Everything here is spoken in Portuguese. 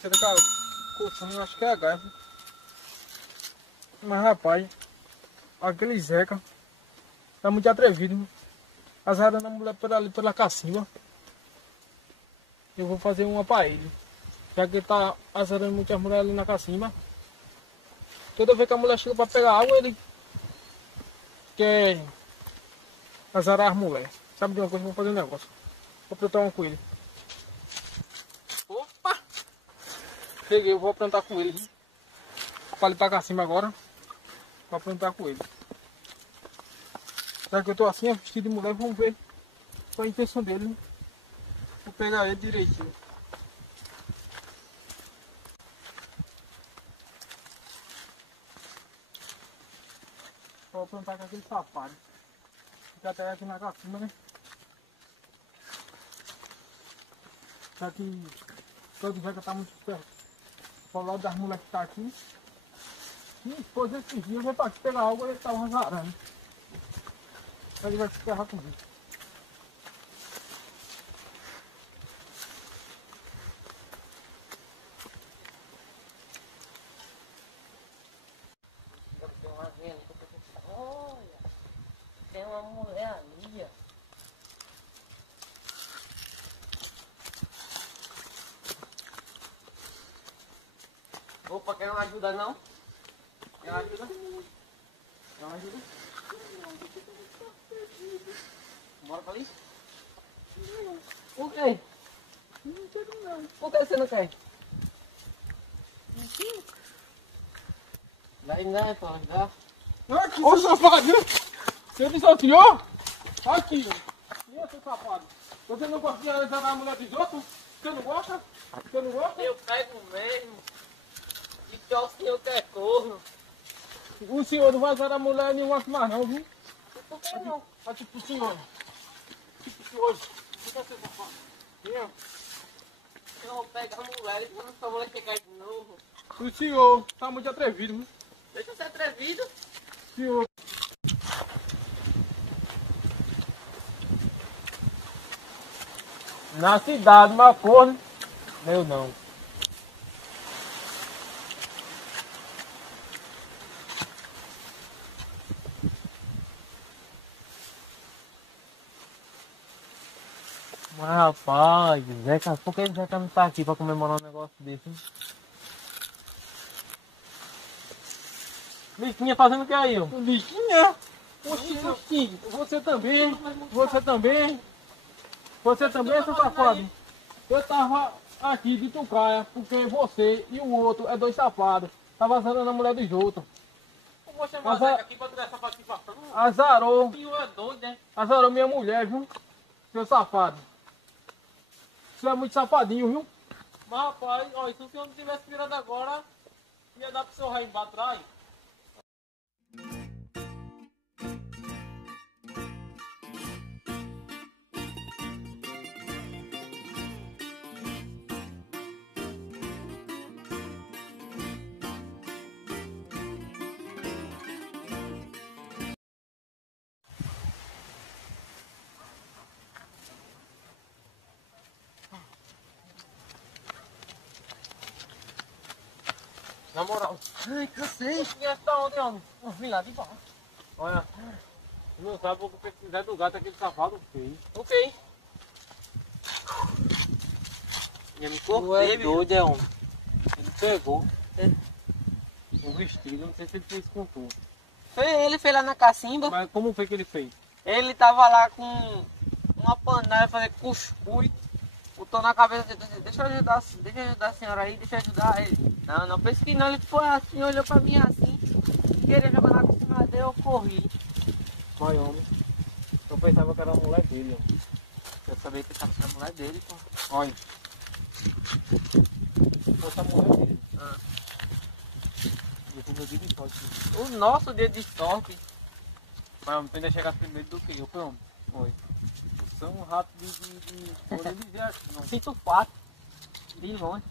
Você tá coçando, acho que é a garra. Mas rapaz, aquele Zeca tá muito atrevido. Azarando a mulher por ali pela cacimba. Eu vou fazer uma pra ele. Já que ele tá azarando muitas mulheres ali na cacimba. Toda vez que a mulher chega pra pegar água, ele quer azarar as mulheres. Sabe de uma coisa? Vou fazer um negócio. Vou plantar uma com ele. Opa! Cheguei, eu vou plantar com ele. Vou ali pra cacimba agora. Pra plantar com ele. Já que eu tô assim, vestido de mulher, vamos ver qual a intenção dele. Né? Vou pegar ele direitinho. Vou plantar com aquele safado. Fica até aqui na cacimba, né? Já que todo Zeca tá muito perto. Ao lado das mulheres que tá aqui. E depois desses dias eu vou pra aqui pegar água e ele tava azarando. Ele vai se ferrar comigo. Olha, tem uma mulher ali, ó. Opa, quer uma ajuda não? Quer uma ajuda? Quer uma ajuda? Bora pra ali? Por quê? Não quero não. Por que você não quer? Vai, né, pô, já. Aqui, ô safado! Você desafiou? Aqui, ó. E esse safado? Você não gosta de azarar a mulher dos outros? Você não gosta? Você não gosta? Eu pego mesmo. E que o senhor quer corno. O senhor não vai azarar a mulher nenhuma mais não, viu? Por que não? Aqui pro senhor. Aqui pro senhor. Fica seu safado. Eu. Eu vou pegar a mulher e quando essa mulher chegar de novo. O senhor tá muito atrevido, viu? Deixa eu ser atrevido. Senhor. Na cidade, mas corno. Eu não. Mas rapaz, Zeca, por que Zeca não tá aqui pra comemorar um negócio desse? Hein? Bichinha fazendo o que aí, ó? Bichinha? Oxi, você também, você também, você também, seu safado. Eu tava aqui de Tucaia, porque você e o outro é dois safados. Tava azarando a mulher dos outros. Eu vou chamar o Zeca aqui pra tu dar essa participação. Azarou, O senhor é doido, né? azarou minha mulher, viu? Seu safado. Você é muito safadinho, viu? Mas rapaz, ó, se o senhor não tivesse virado agora, ia dar pro seu rei pra trás. Na moral. Ai, cansei. E tá onde, homem? Vim lá de baixo. Olha, tu não sabe o que precisar do gato aquele safado fez. Ok. Já me cortei, doido, é homem. Ele pegou É. o vestido, não sei se ele fez com tu. Ele fez lá na cacimba. Mas como foi que ele fez? Ele tava lá com uma panela fazer cuscuz. Botou na cabeça dele, deixa eu ajudar a senhora aí, deixa eu ajudar ele. Não, não pense que não, ele foi assim, olhou pra mim assim, queria jogar na cima dele, eu corri. Mas homem, eu pensava que era a mulher dele, ó. Eu sabia que tava sendo a mulher dele, pô. Olha. Essa mulher dele. Ah. Eu tive o dia de sorte. O nosso dedo de sorte. Mas homem, tu ainda chegasse primeiro do que eu, foi homem? Foi. Você é um rato de... Vou nem dizer assim, não. Sinto fato. De longe.